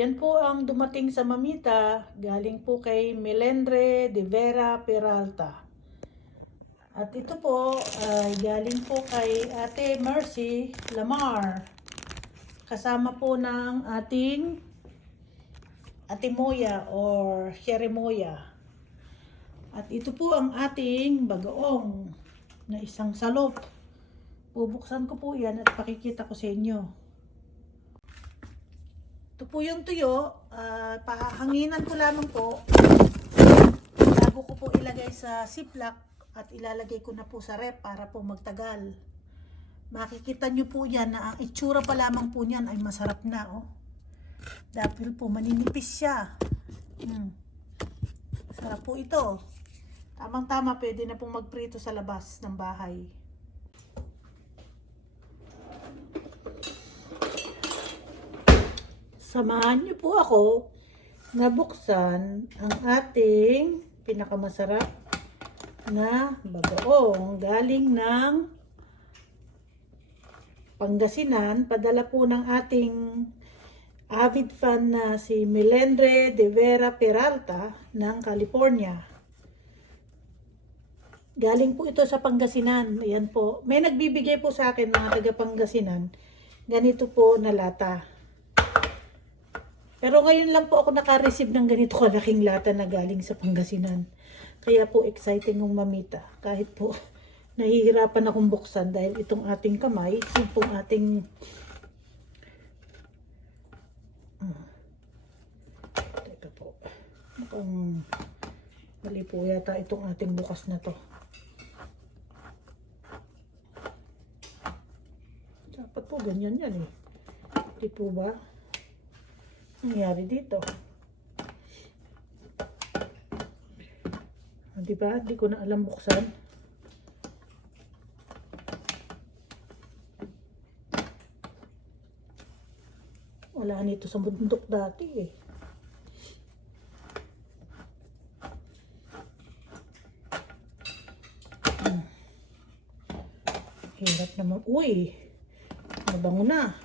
Yan po ang dumating sa Mamita, galing po kay Melendre de Vera Peralta. At ito po ay galing po kay Ate Mercy Lamar. Kasama po ng ating Ate Moya or Cherimoya. At ito po ang ating bagoong na isang salop. Bubuksan ko po yan at pakikita ko sa inyo. Ito po yung tuyo, pahanginan ko lamang po bago ko po ilagay sa ziplock at ilalagay ko na po sa rep para po magtagal. Makikita nyo po yan na ang itsura pa lamang po niyan ay masarap na. Oh. Dahil po maninipis siya. Sarap po ito. Tamang tama, pwede na pong magprito sa labas ng bahay. Samahan niyo po ako na buksan ang ating pinakamasarap na bagoong galing ng Pangasinan. Padala po ng ating avid fan na si Melendre de Vera Peralta ng California. Galing po ito sa Pangasinan. Ayan po. May nagbibigay po sa akin mga taga Pangasinan. Ganito po na lata. Pero ngayon lang po ako naka-receive ng ganito kalaking lata na galing sa Pangasinan. Kaya po exciting ng Mamita. Kahit po nahihirapan akong buksan dahil itong ating kamay, yung pong ating teka po. Mukhang mali po yata itong ating bukas na to. Dapat po ganyan yan eh. Di po ba? Nangyari dito. Diba? Di ko na alam buksan. Wala nito sa bundok dati eh. Hirap naman. Uy! Mabango na.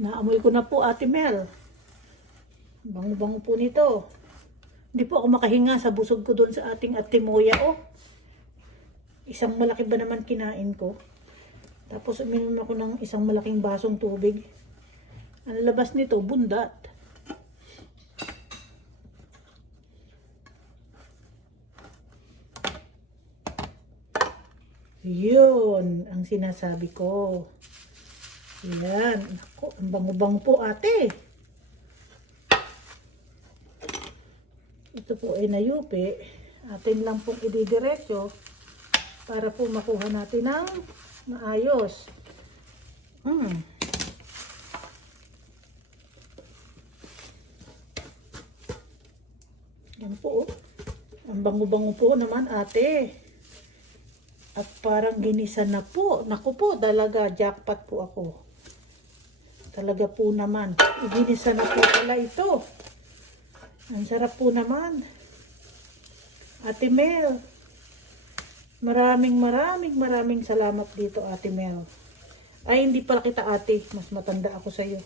Naamoy ko na po, Ate Mel. Bango-bango po nito. Hindi po ako makahinga sa busog ko doon sa ating Ate Moya. Oh. Isang malaki ba naman kinain ko. Tapos uminom ako ng isang malaking basong tubig. Ang labas nito, bundat. Yun ang sinasabi ko. Yan. Ako, ang bango-bango po, ate. Ito po ay nayupi. Atin lang pong ididiretso para po makuha natin ng maayos. Yan po. Ang bango-bango po naman, ate. At parang ginisa na po. Naku po, talaga jackpot po ako. Talaga po naman. Ginisa na po pala ito. Ang sarap po naman. Ate Mel. Maraming salamat dito, Ate Mel. Ay, hindi pala kita ate. Mas matanda ako sa iyo.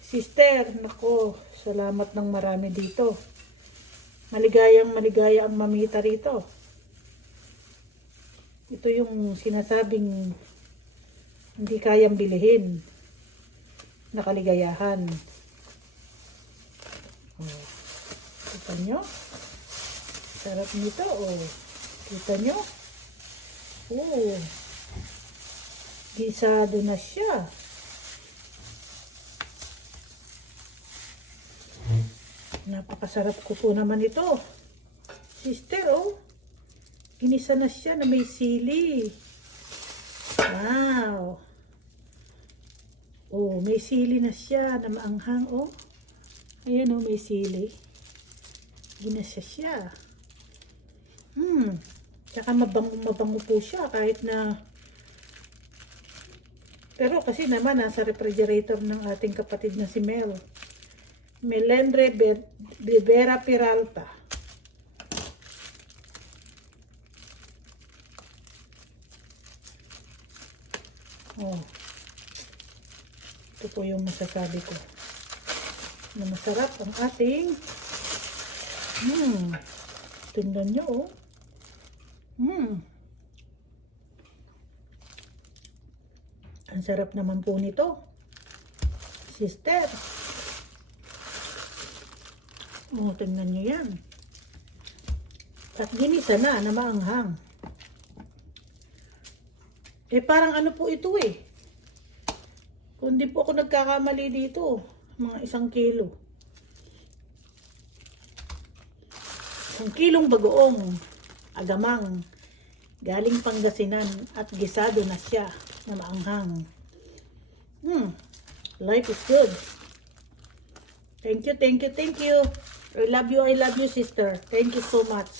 Sister, nako. Salamat ng marami dito. Maligaya ang Mamita rito. Ito yung sinasabing hindi kayang bilihin na kaligayahan. Oh. Kita nyo? Sarap nito. Oh. Kita nyo? Oh. Gisado na siya. Napakasarap ko po naman ito. Sister, oh. Ginisa na siya na may sili. Wow. Oh, may sili na siya na maanghang, oh. Ayan, oh, may sili. Ginasa siya. Tsaka mabango po siya kahit na. Pero kasi naman nasa refrigerator ng ating kapatid na si Mel. Melendre de Vera Peralta. Oh. Ito po yung masasabi ko na masarap ang ating tingnan nyo oh. Ang sarap naman po nito, sister. Oh, tingnan nyo yan. At ginisa na maanghang. Parang ano po ito Kung di po ako nagkakamali dito, mga 1 kilo. 1 kilong bagoong agamang galing Pangasinan at gisado na siya na maanghang. Life is good. Thank you, thank you, thank you. I love you, sister. Thank you so much.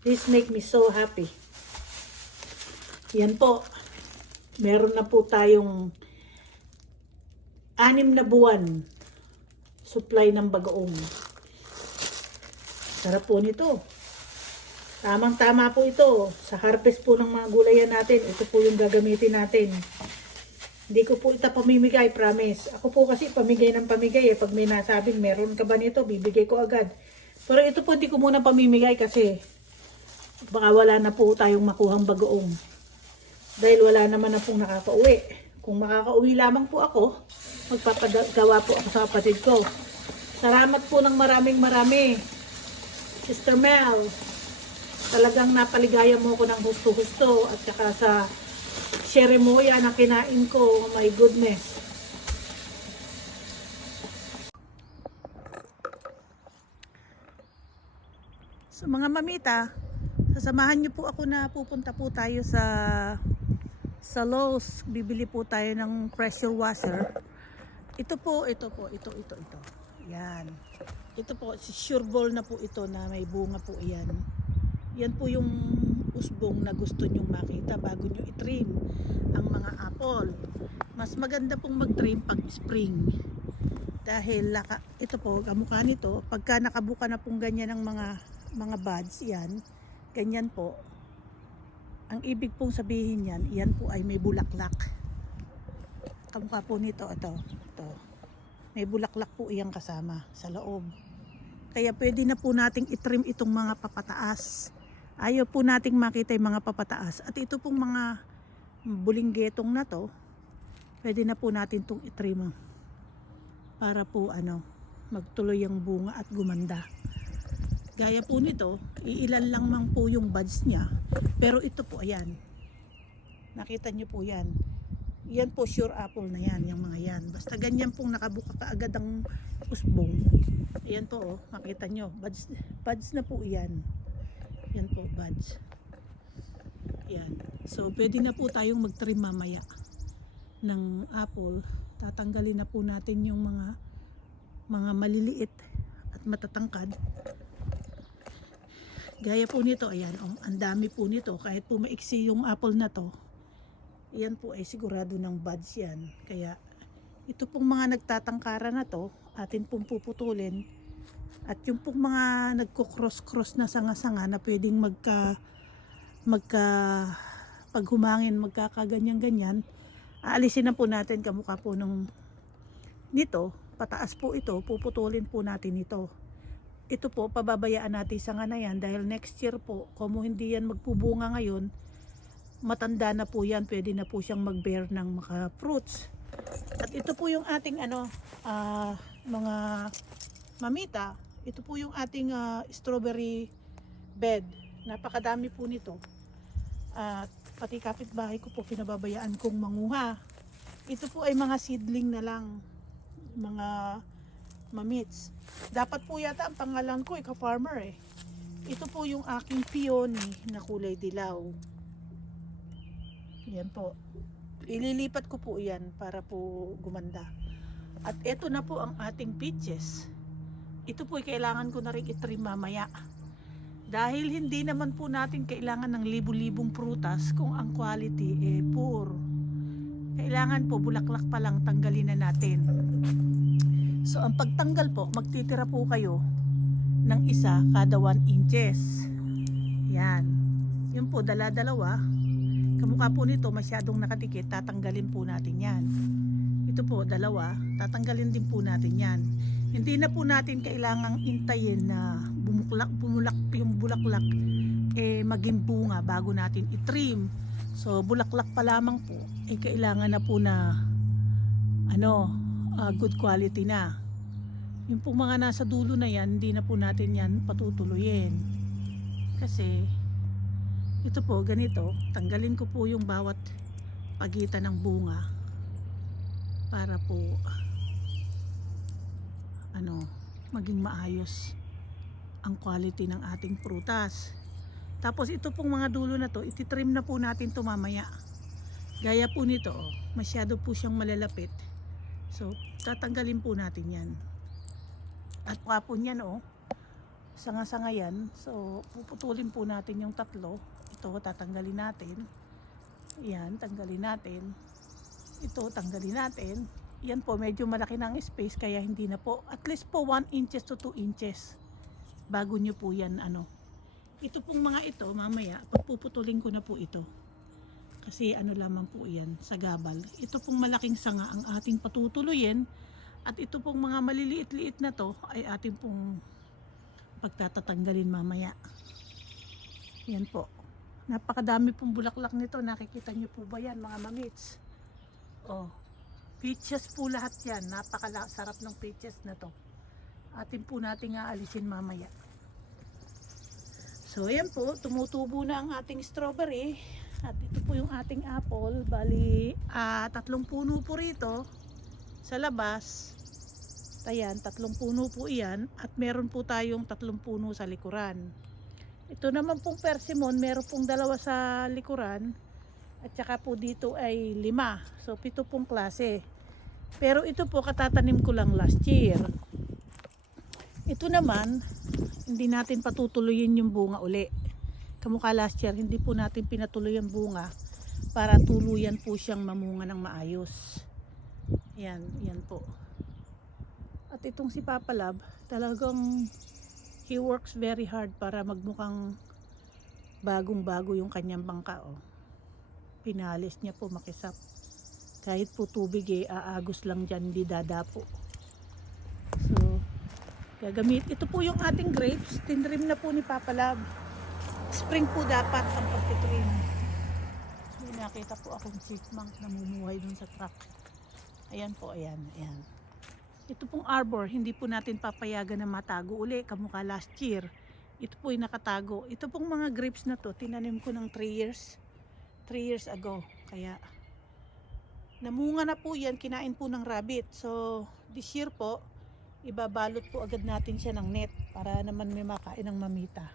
This make me so happy. Yan po. Meron na po tayong 6 na buwan supply ng bagoong. Sarap po nito. Tamang-tama po ito. Sa harvest po ng mga gulayan natin, ito po yung gagamitin natin. Hindi ko po ito pamimigay, promise. Ako po kasi pamigay ng pamigay. Pag may nasabing meron ka ba nito, bibigay ko agad. Pero ito po hindi ko muna pamimigay kasi baka wala na po tayong makuhang bagoong. Dahil wala naman na pong nakakauwi. Kung makakauwi lamang po ako, magpapagawa po ako sa kapatid ko. Salamat po ng marami. Sister Mel, talagang napaligaya mo ko ng husto-husto at saka sa seremoya na kinain ko. Oh my goodness. So mga mamita, sasamahan niyo po ako na pupunta po tayo sa Lowe's. Bibili po tayo ng pressure washer. Ito. Yan. Ito po, si Sureball na po ito na may bunga po yan. Yan po yung usbong na gusto nyong makita bago nyo i-trim ang mga apple. Mas maganda pong mag-trim pag spring. Dahil ito po, kamukha nito, pagka nakabuka na pong ganyan ang mga buds, yan, ganyan po. Ang ibig pong sabihin yan po ay may bulaklak. Kamukha po nito, ito. May bulaklak po iyang kasama sa loob. Kaya pwede na po nating itrim itong mga papataas. Ayaw po nating makita yung mga papataas. At ito pong mga bulinggetong na to, pwede na po natin itong itrim. Para po magtuloy ang bunga at gumanda. Gaya po nito, iilan lang man po yung buds niya. Pero ito po, ayan. Nakita nyo po yan. Yan po sure apple na yan, yung mga yan. Basta ganyan pong nakabuka kaagad ang usbong. Ayan po, oh, makita nyo. Buds na po yan. Yan po, buds. Yan. So, pwede na po tayong mag-trim mamaya ng apple. Tatanggalin na po natin yung mga maliliit at matatangkad. Gaya po nito, ayan, oh, ang dami po nito. Kahit po maiksi yung apple na to, yan po ay sigurado ng buds yan. Kaya ito pong mga nagtatangkara na to, atin pong puputulin. At yung pong mga nagko-cross-cross na sanga-sanga na pwedeng pag humangin, magkakaganyan-ganyan, aalisin na po natin kamukha po nito, pataas po ito, puputulin po natin ito. Ito po, pababayaan natin sa nga na yan dahil next year po, kung hindi yan magpubunga ngayon, matanda na po yan, pwede na po siyang mag-bear ng mga fruits. At ito po yung ating mga mamita, ito po yung ating strawberry bed. Napakadami po nito. At pati kapitbahay ko po pinababayaan kong manguha. Ito po ay mga seedling na lang, mga mamits. Dapat po yata ang pangalan ko ka-farmer Ito po yung aking peony na kulay dilaw. Yan po. Ililipat ko po yan para po gumanda. At ito na po ang ating peaches. Ito po ay kailangan ko na rin itrim mamaya. Dahil hindi naman po natin kailangan ng libu-libong prutas kung ang quality poor. Kailangan po bulaklak pa lang tanggalin na natin. So ang pagtanggal po, magtitira po kayo ng isa kada 1 inches. Yan. Yun po, dala-dalawa. Kamukha po nito masyadong nakadikit, tatanggalin po natin yan. Ito po, dalawa. Tatanggalin din po natin yan. Hindi na po natin kailangang intayin na bumulak yung bulaklak maging bunga bago natin i-trim. So bulaklak pa lamang po kailangan na po na good quality na. Yung po mga nasa dulo na yan, hindi na po natin yan patutuloyin. Kasi ito po ganito, tanggalin ko po yung bawat pagitan ng bunga para po maging maayos ang quality ng ating prutas. Tapos ito pong mga dulo na to, ititrim na po natin to mamaya. Gaya po nito, masyado po siyang malalapit. So, tatanggalin po natin yan. At po niyan, sanga-sanga yan. So, puputulin po natin yung tatlo. Ito, tatanggalin natin. Yan, tanggalin natin. Ito, tanggalin natin. Yan po, medyo malaki na ang space, kaya hindi na po. At least po 1 inches to 2 inches. Bago nyo po yan, Ito pong mga ito, mamaya, pagpuputulin ko na po ito. Kasi lamang po yan, sa gabal. Ito pong malaking sanga ang ating patutuloyin. At ito pong mga maliliit-liit na to, ay ating pong pagtatatanggalin mamaya. Yan po. Napakadami pong bulaklak nito. Nakikita nyo po ba yan, mga mamits? Peaches po lahat yan. Napakasarap ng peaches na to. Atin po nating aalisin mamaya. So ayan po, tumutubo na ang ating strawberry. At ito po yung ating apple. Bali, 3 puno po rito sa labas. Ayan, 3 puno po iyan. At meron po tayong 3 puno sa likuran. Ito naman pong persimmon, meron pong 2 sa likuran. At saka po dito ay 5. So 7 pong klase. Pero ito po katatanim ko lang last year. Ito naman, hindi natin patutuloyin yung bunga uli. Kamukha last year, hindi po natin pinatuloy ang bunga para tuluyan po siyang mamunga ng maayos. Yan, yan po. At itong si Papa Lab, talagang he works very hard para magmukhang bagong-bago yung kanyang bangka. Pinalis niya po makisap. Kahit po tubig aagos lang dyan, hindi dadapo. So, gagamit. Ito po yung ating grapes. Tinrim na po ni Papa Lab. Spring po dapat ang pagtitrim. May nakita po akong chipmunk namumuhay dun sa truck. Ayan po, ayan, ayan. Ito pong arbor, hindi po natin papayagan na matago uli. Kamukha last year. Ito po yung nakatago. Ito pong mga grapes na to, tinanim ko ng 3 years. 3 years ago. Kaya, namunga na po yan, kinain po ng rabbit. So, this year po, ibabalot po agad natin siya ng net para naman may makain ng mamita.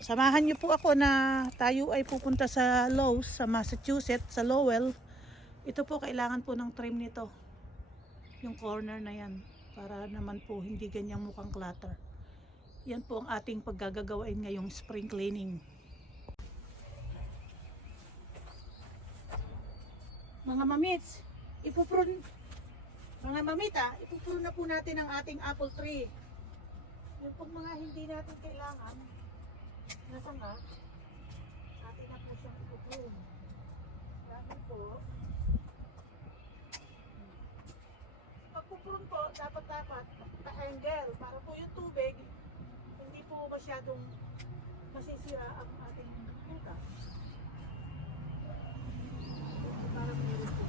Samahan niyo po ako na tayo ay pupunta sa Lowe's, sa Massachusetts, sa Lowell. Ito po, kailangan po ng trim nito. Yung corner na yan. Para naman po hindi ganyang mukhang clutter. Yan po ang ating paggagagawain ngayong spring cleaning. Mga mamits, mga mamita, ipupuro na po natin ang ating apple tree. Yung pong mga hindi natin kailangan, nasanga, atin na po siyang ipupuro. Dami po. Pagpupurun po, dapat ka-angle para po yung tubig, hindi po masyadong masisira ang ating puta. Para meron po.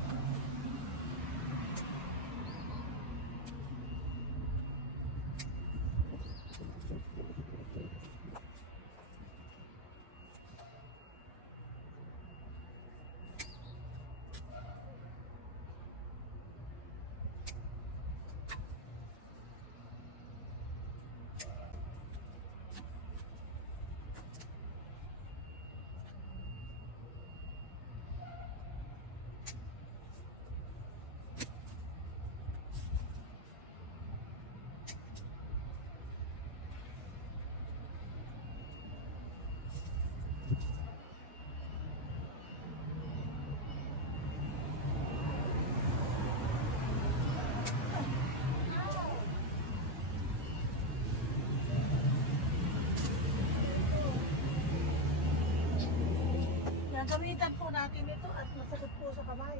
Gagamitan po natin ito at masakit po sa kamay.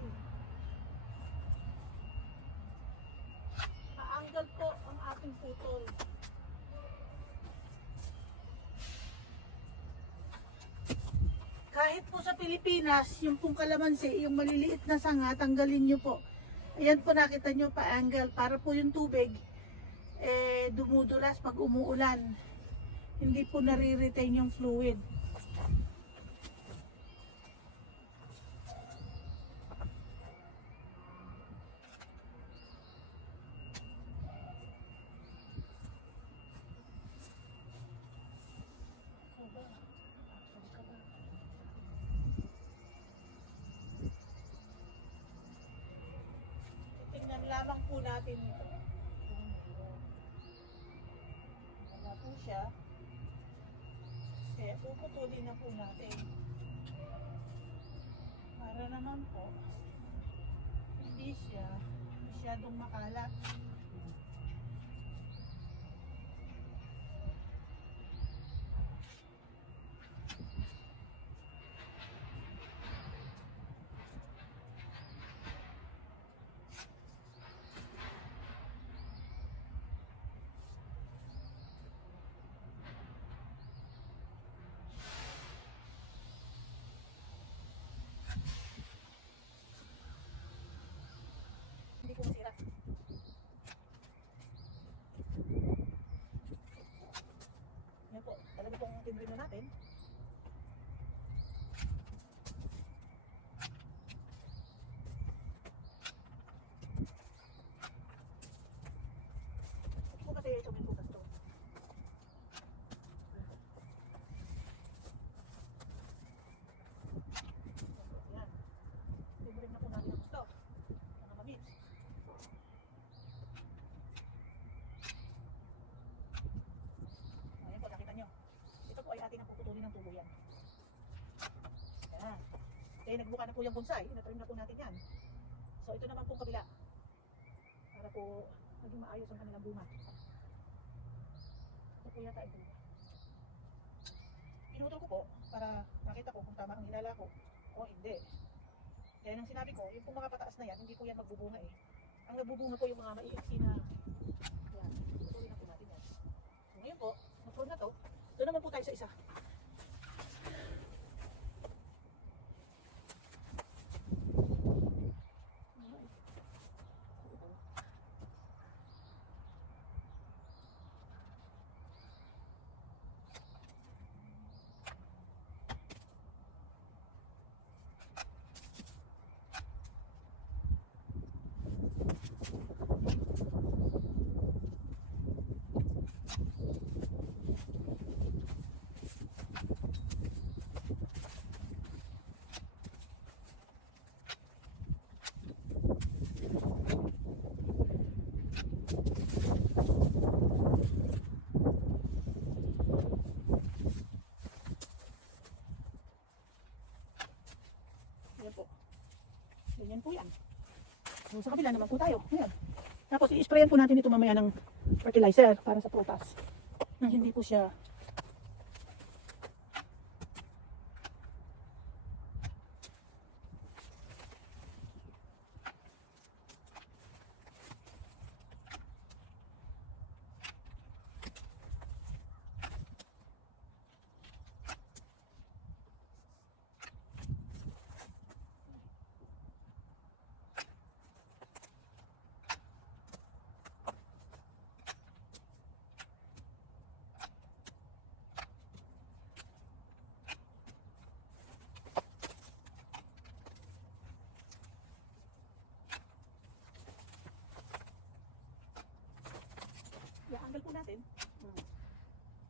sa Pilipinas, yung pong kalamansi, yung maliliit na sanga, tanggalin nyo po. Ayan po nakita nyo pa angle para po yung tubig dumudulas pag umuulan. Hindi po nare-retain yung fluid. Tingnan lamang po natin ito. Wala po siya. Kaya puputulin na po natin. Para naman po, hindi siya masyadong makalat. Hindi po masira. Yan po, talaga pong tinrin na natin. Ito po kasi ito may butas to. Yan. Tinrin na po natin ang gusto. Mga mamits. Ayan po, nakita nyo. Ito po ay ating ang puputulin ng tubo yan. Yan. Kaya nagbuka na po yung bonsai. Natrim na po natin yan. So ito naman po kabila. Para po maging maayos ang kanilang bunga. Ito po yata ito. Pinutol ko po para makita ko kung tama ang hilala ko o hindi. Kaya nang sinabi ko, yung pong mga pataas na yan, hindi po yan magbubunga eh. Ang nagbubunga po yung mga maiiksi na yan. Putulin na po natin yan. So ngayon po, na-prune na to. Doon naman po tayo sa isa. Yan po. Ganyan po yan. So sa kabila naman po tayo. Ayan. Tapos i-sprayan po natin ito mamaya ng fertilizer para sa prutas. Nang hindi po siya i-angle po natin.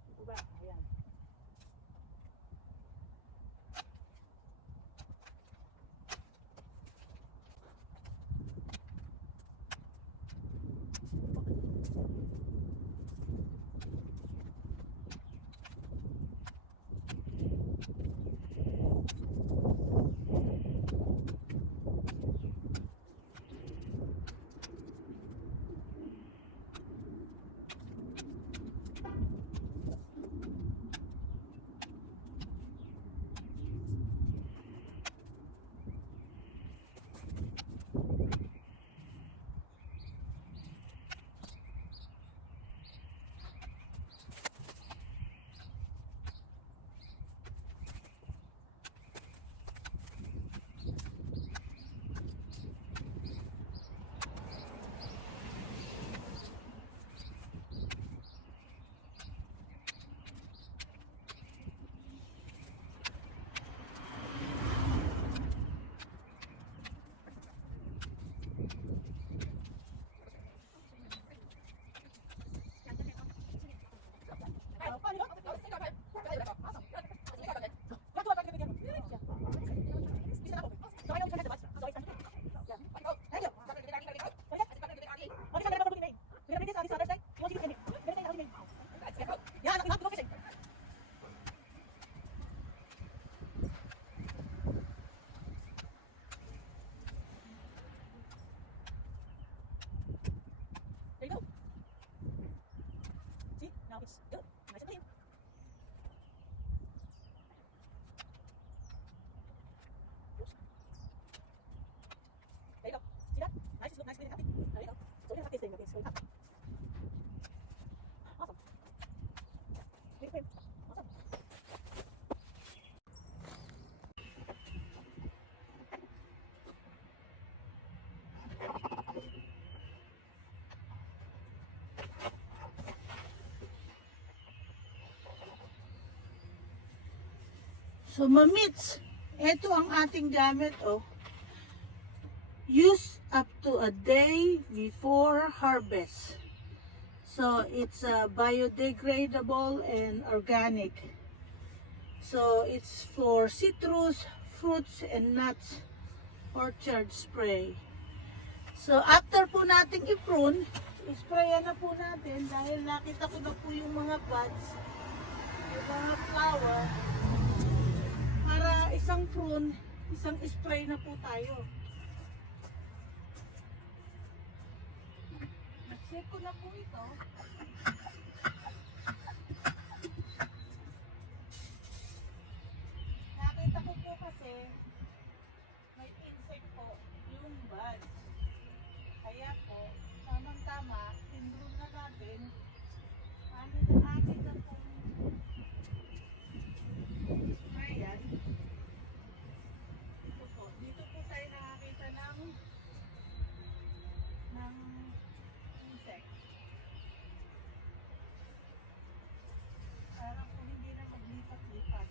Ito ba? Ayan. It's good. Nice and clean. Oops. There you go. See that? Nice, it's look nice, clean, and healthy. There you go. So we don't have tasting, but it's going up. Awesome. Clean, clean. Awesome. So mamits, ito ang ating gamit, oh. Use up to a day before harvest. So it's biodegradable and organic. So it's for citrus, fruits, and nuts orchard spray. So after po nating i-prune, isprayan na po natin dahil nakita ko na po yung mga buds, yung mga flower. Para isang prune, isang spray na po tayo. Nag-set ko na po ito. Nakita ko po kasi may insect po yung buds. Kaya po, tamang-tama, tinrun na natin. Amin na po. Ayan. Ito po. Dito po tayo nakakita ng insect. Parang po hindi na maglipat-lipat.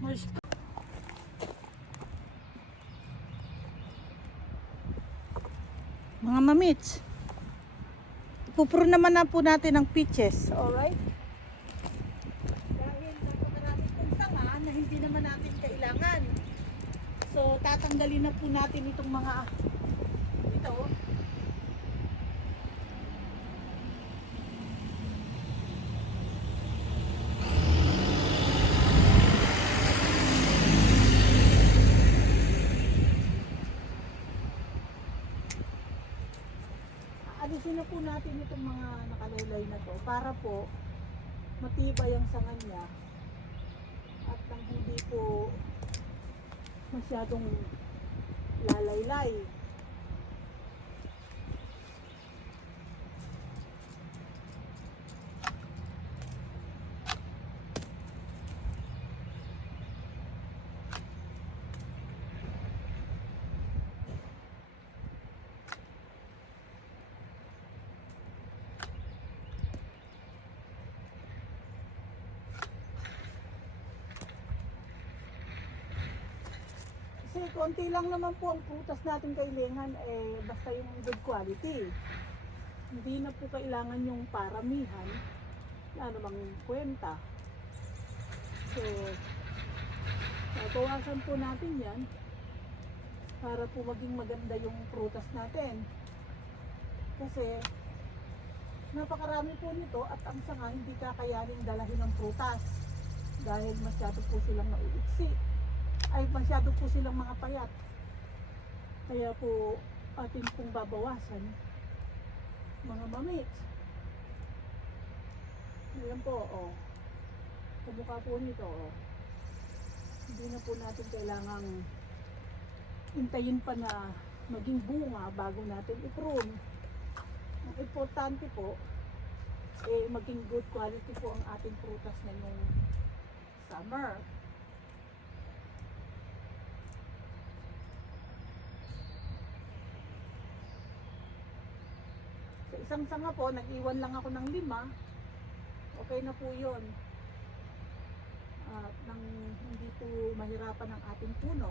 Mas Mga mamits. Ipupro naman na po natin ang peaches. Alright? Dahil napakarami pong sanga na hindi naman natin kailangan. So, tatanggalin na po natin itong mga ito. Alisin na po natin itong mga nakalaylay na to para po matibay ang sanga niya at nang hindi po masyadong lalaylay. Kasi konti lang naman po ang prutas natin kailangan, basta yung good quality. Hindi na po kailangan yung paramihan, wala namang kwenta. So, bawasan po natin yan para po maging maganda yung prutas natin. Kasi napakarami po nito at ang sanga hindi kakayanin dalahin ng prutas dahil masyado po silang nauiksi. Ay masyado po silang mga payat. Kaya po atin pong babawasan mga mamits. Ayan po, oh. Kumukha po nito, oh. Hindi na po natin kailangang hintayin pa na maging bunga bago natin i-prune. Ang importante po, maging good quality po ang ating prutas ngayong summer. Isang sanga po, nag-iwan lang ako ng 5. Okay na po yun. Nang hindi po mahirapan ang ating puno.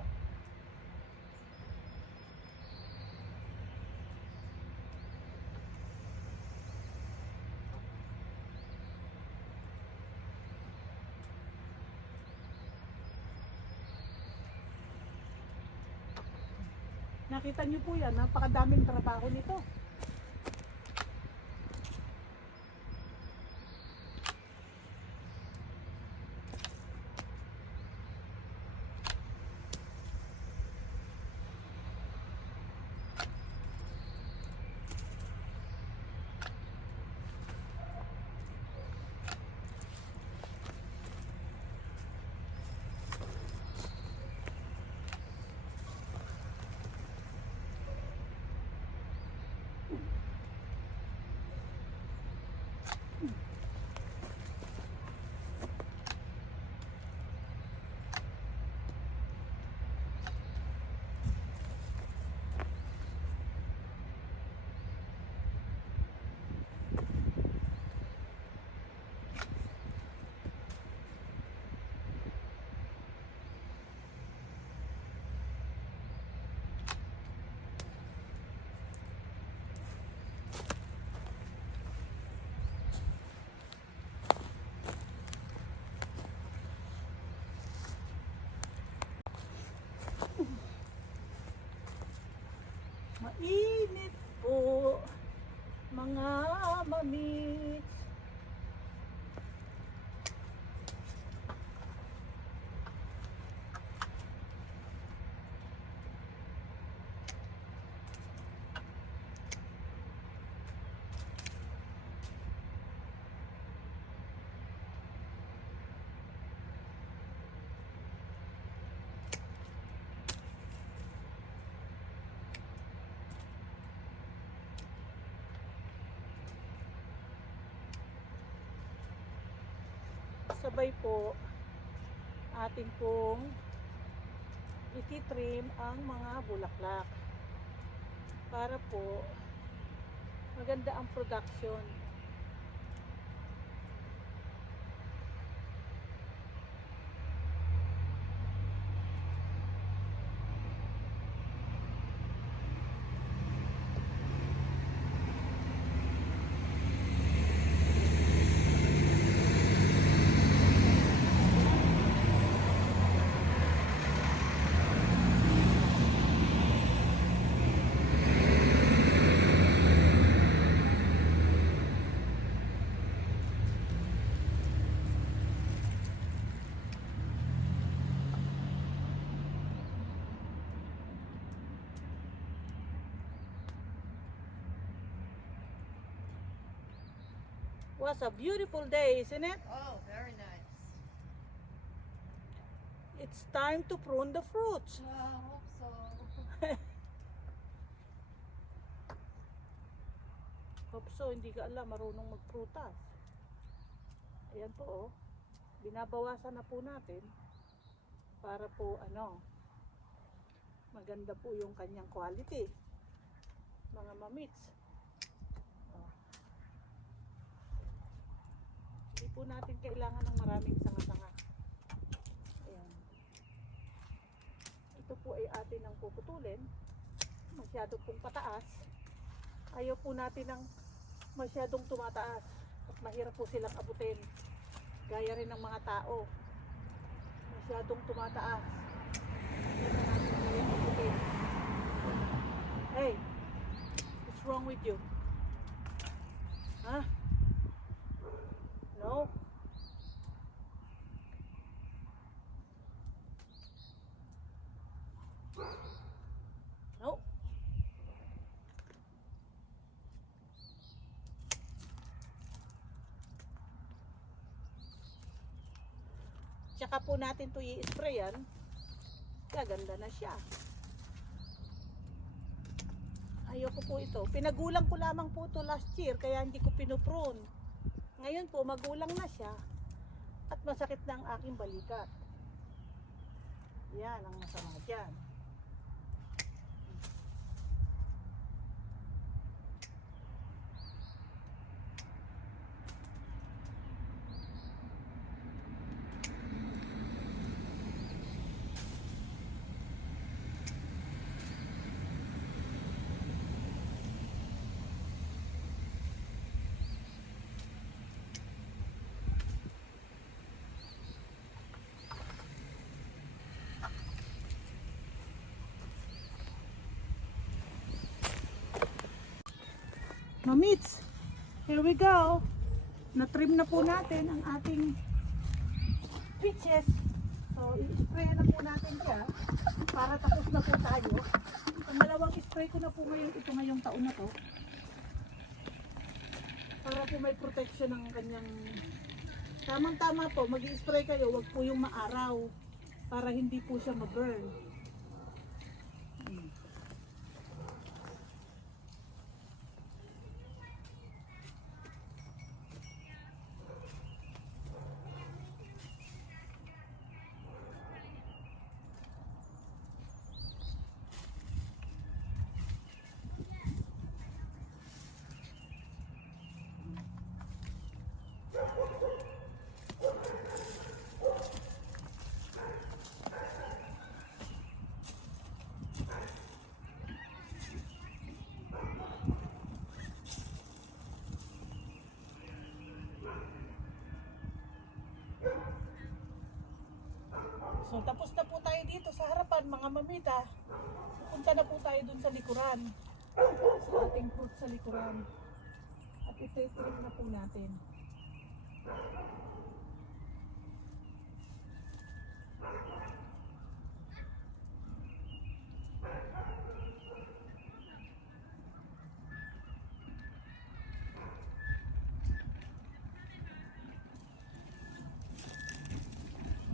Nakita niyo po yan, napakadaming trabaho nito. Mainit po mga mamits. Sabay po atin pong ititrim ang mga bulaklak para po maganda ang production. Was a beautiful day, isn't it? Oh, very nice. It's time to prune the fruits. Well, I hope so. Hope so, hindi ka alam, marunong magprutas. Ayan po, oh. Binabawasan na po natin para po, maganda po yung kanyang quality. Mga mamits. Oh. Hindi po natin kailangan ng maraming sanga-sanga. Ayan. Ito po ay atin ang puputulin. Masyado pong pataas. Ayaw po natin ng masyadong tumataas at mahirap po silang abutin. Gaya rin ng mga tao. Masyadong tumataas. Hindi na natin kayang abutin. Hey! What's wrong with you? Huh? No? No? Tsaka po natin ito i-sprayan, gaganda na siya. Ayoko po ito. Pinagulang ko lamang po ito last year, kaya hindi ko pinuprune. Ngayon po, magulang na siya at masakit na ang aking balikat. Yan ang masama dyan. Mamits, here we go. Na-trim na po natin ang ating peaches. So, i-spray na po natin siya para tapos na po tayo. Ang malawang spray ko na po ngayon, ito ngayong taon na to. Para po may protection ng kanyang... Tamang-tama po, mag-i-spray kayo, wag po yung maaraw para hindi po siya ma-burn. So, tapos na po tayo dito sa harapan, mga mamita. Punta na po tayo dun sa likuran. Sa ating fruit sa likuran. At iti-trim na po natin.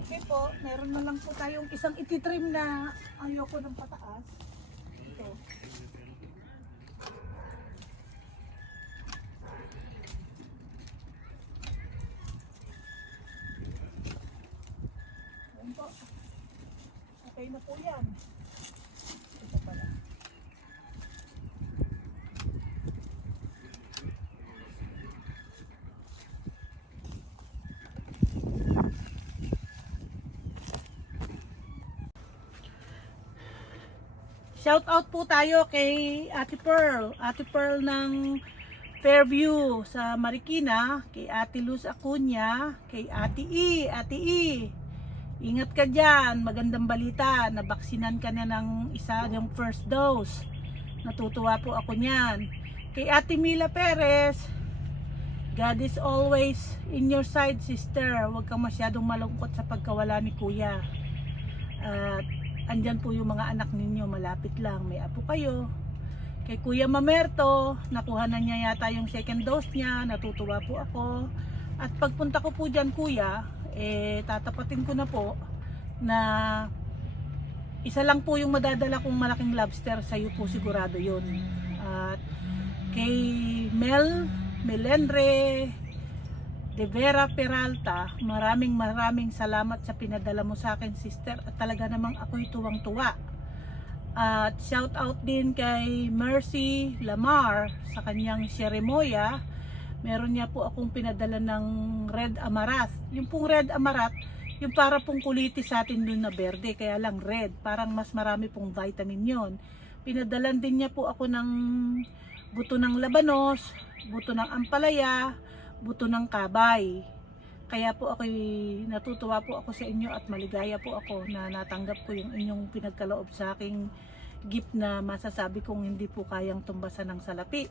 Okay po, meron na lang po tayong isang ititrim na ayoko ng pataas. Ito. Ayan po. Okay na po yan. Ito pala. Shout out po tayo kay Ate Pearl. Ate Pearl ng Fairview sa Marikina, kay Ate Luz Acuña, kay Ate E. Ate E, ingat ka dyan. Magandang balita, nabaksinan ka na ng isa, yung first dose. Natutuwa po ako niyan. Kay Ate Mila Perez, God is always in your side, sister. Huwag kang masyadong malungkot sa pagkawala ni Kuya. At andyan po yung mga anak ninyo, malapit lang, may apo kayo. Kay Kuya Mamerto, nakuha na niya yata yung second dose niya, natutuwa po ako. At pagpunta ko po dyan Kuya, tatapatin ko na po na isa lang po yung madadala kong malaking lobster, sa'yo po sigurado yun. At kay Melendre de Vera Peralta, maraming salamat sa pinadala mo sa akin sister, at talaga namang ako'y tuwang-tuwa. At shout out din kay Mercy Lamar sa kanyang seremoya. Meron niya po akong pinadala ng red amaranth. Yung pong red amaranth, yung para pong kulitis sa atin dun na berde, kaya lang red, parang mas marami pong vitamin yon. Pinadalan din niya po ako ng buto ng labanos, buto ng ampalaya, buto ng kabay. Kaya po ako'y natutuwa po ako sa inyo at maligaya po ako na natanggap ko yung inyong pinagkaloob sa aking gift na masasabi kong hindi po kayang tumbasan ng salapi.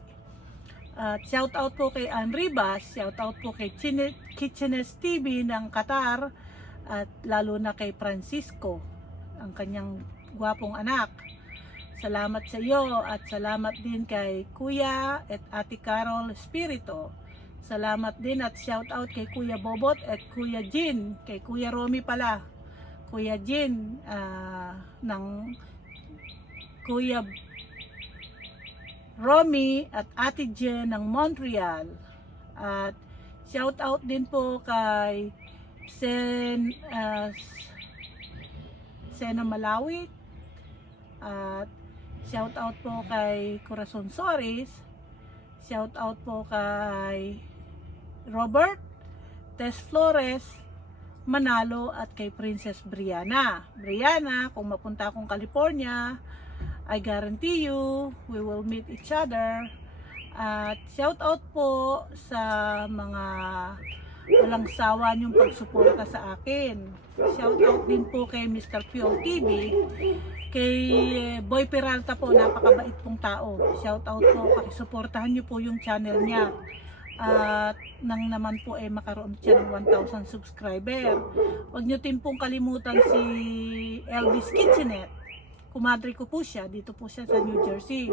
At shout out po kay Ann Ribas, shout out po kay Kitchenes TV ng Qatar, at lalo na kay Francisco, ang kanyang gwapong anak. Salamat sa iyo at salamat din kay Kuya at Ate Carol Espirito. Salamat din at shout out kay Kuya Bobot at Kuya Jin, kay Kuya Romy pala. Kuya Jin ng Kuya Romy at Ate Jen ng Montreal. At shout out din po kay Sena Malawit. At shout out po kay Corazon Soris. Shout out po kay Robert Tess Flores Manalo at kay Princess Brianna. Brianna, kung mapunta akong California, I guarantee you we will meet each other. At shout out po sa mga walang sawa niyong pagsuporta sa akin. Shout out din po kay Mr. Piol TV, kay Boy Peralta po, napakabait pong tao. Shout out po, pakisuportahan niyo po yung channel niya. At nang naman po makaroon siya ng 1,000 subscriber. Huwag niyo din pong kalimutan si Elvis Kitchenet. Kumadre ko po siya, dito po siya sa New Jersey.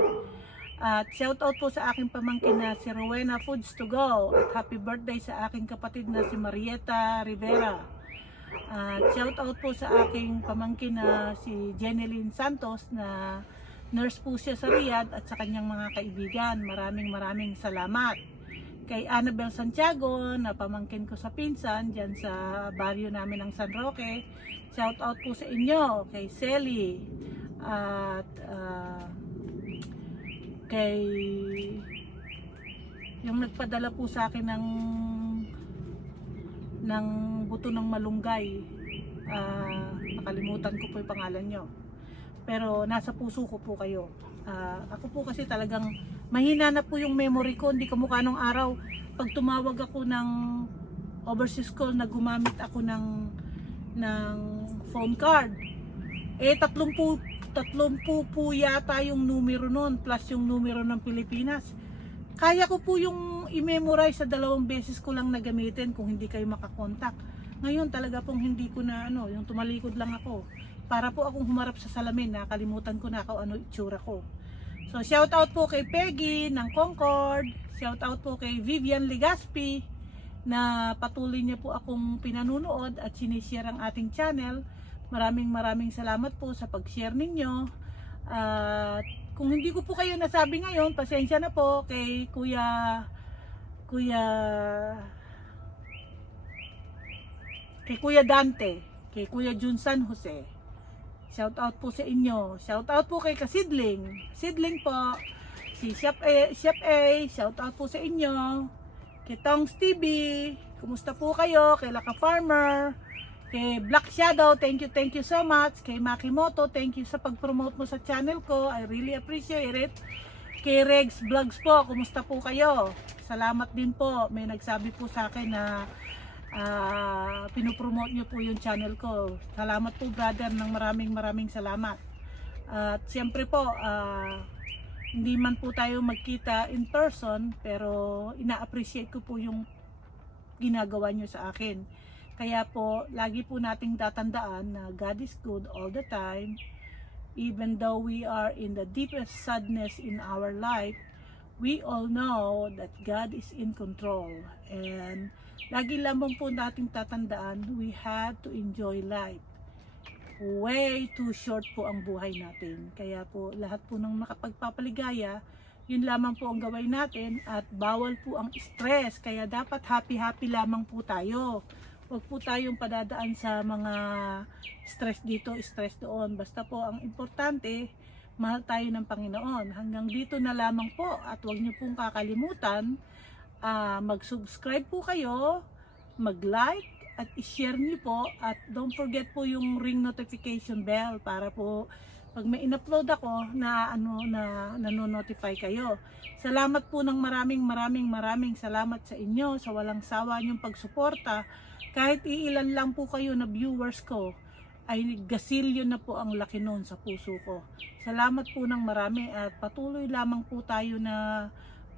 At shout out po sa aking pamangkin na si Rowena Foods to Go. At happy birthday sa aking kapatid na si Marieta Rivera. At shout out po sa aking pamangkin na si Jeneline Santos na nurse po siya sa Riyadh at sa kanyang mga kaibigan. Maraming salamat. Kay Annabel Santiago na pamangkin ko sa pinsan dyan sa baryo namin ng San Roque. Shout out po sa inyo. Kay Selly. At kay yung nagpadala po sa akin ng buto ng malunggay, nakalimutan ko po yung pangalan nyo, pero nasa puso ko po kayo. Ako po kasi talagang mahina na po yung memory ko, hindi kamukha nung araw pag tumawag ako ng overseas call na gumamit ako ng phone card. 30 po yata yung numero nun, plus yung numero ng Pilipinas. Kaya ko po yung i-memorize sa 2 beses ko lang nagamitin kung hindi kayo makakontak. Ngayon talaga pong hindi ko na yung tumalikod lang ako. Para po akong humarap sa salamin, nakalimutan ko na ano itsura ko. So shout out po kay Peggy ng Concord. Shout out po kay Vivian Legaspi na patuloy niya po akong pinanunood at sinishare ang ating channel. Maraming salamat po sa pag-share ninyo. At kung hindi ko po kayo nasabi ngayon, pasensya na po kay Kuya Dante, kay Kuya Jun San Jose. Shout out po sa inyo. Shout out po kay Sidling po. Si Chef A, shout out po sa inyo. Kay Tongs TV, kumusta po kayo? Kay Laka Farmer, kay Black Shadow, thank you so much. Kay Makimoto, thank you sa pag-promote mo sa channel ko. I really appreciate it. Kay Regs Vlogs po, kumusta po kayo? Salamat din po. May nagsabi po sa akin na pinopromote nyo po yung channel ko. Salamat po brother, ng maraming salamat. At siyempre po, hindi man po tayo magkita in person, pero ina-appreciate ko po yung ginagawa nyo sa akin. Kaya po, lagi po nating tatandaan na God is good all the time. even though we are in the deepest sadness in our life, we all know that God is in control. And lagi lamang po nating tatandaan, we have to enjoy life. Way too short po ang buhay natin. Kaya po lahat po ng makapagpapaligaya, yun lamang po ang gawin natin, at bawal po ang stress. Kaya dapat happy-happy lamang po tayo. Huwag po tayong padadaan sa mga stress dito, stress doon. Basta po ang importante, mahal tayo ng Panginoon. Hanggang dito na lamang po, at huwag niyo pong kakalimutan, mag-subscribe po kayo, mag-like, at i-share niyo po, at don't forget po yung ring notification bell para po pag may in-upload ako na nanonotify kayo. Salamat po ng maraming salamat sa inyo, sa walang sawa niyong pagsuporta. Kahit iilan lang po kayo na viewers ko, ay gasilyo na po ang laki nun sa puso ko. Salamat po ng marami, at patuloy lamang po tayo na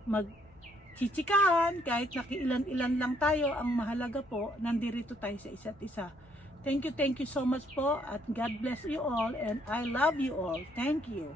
magchichikahan. Kahit nakiilan-ilan lang tayo, ang mahalaga po, nandirito tayo sa isa't isa. Thank you so much po, at God bless you all, and I love you all. Thank you.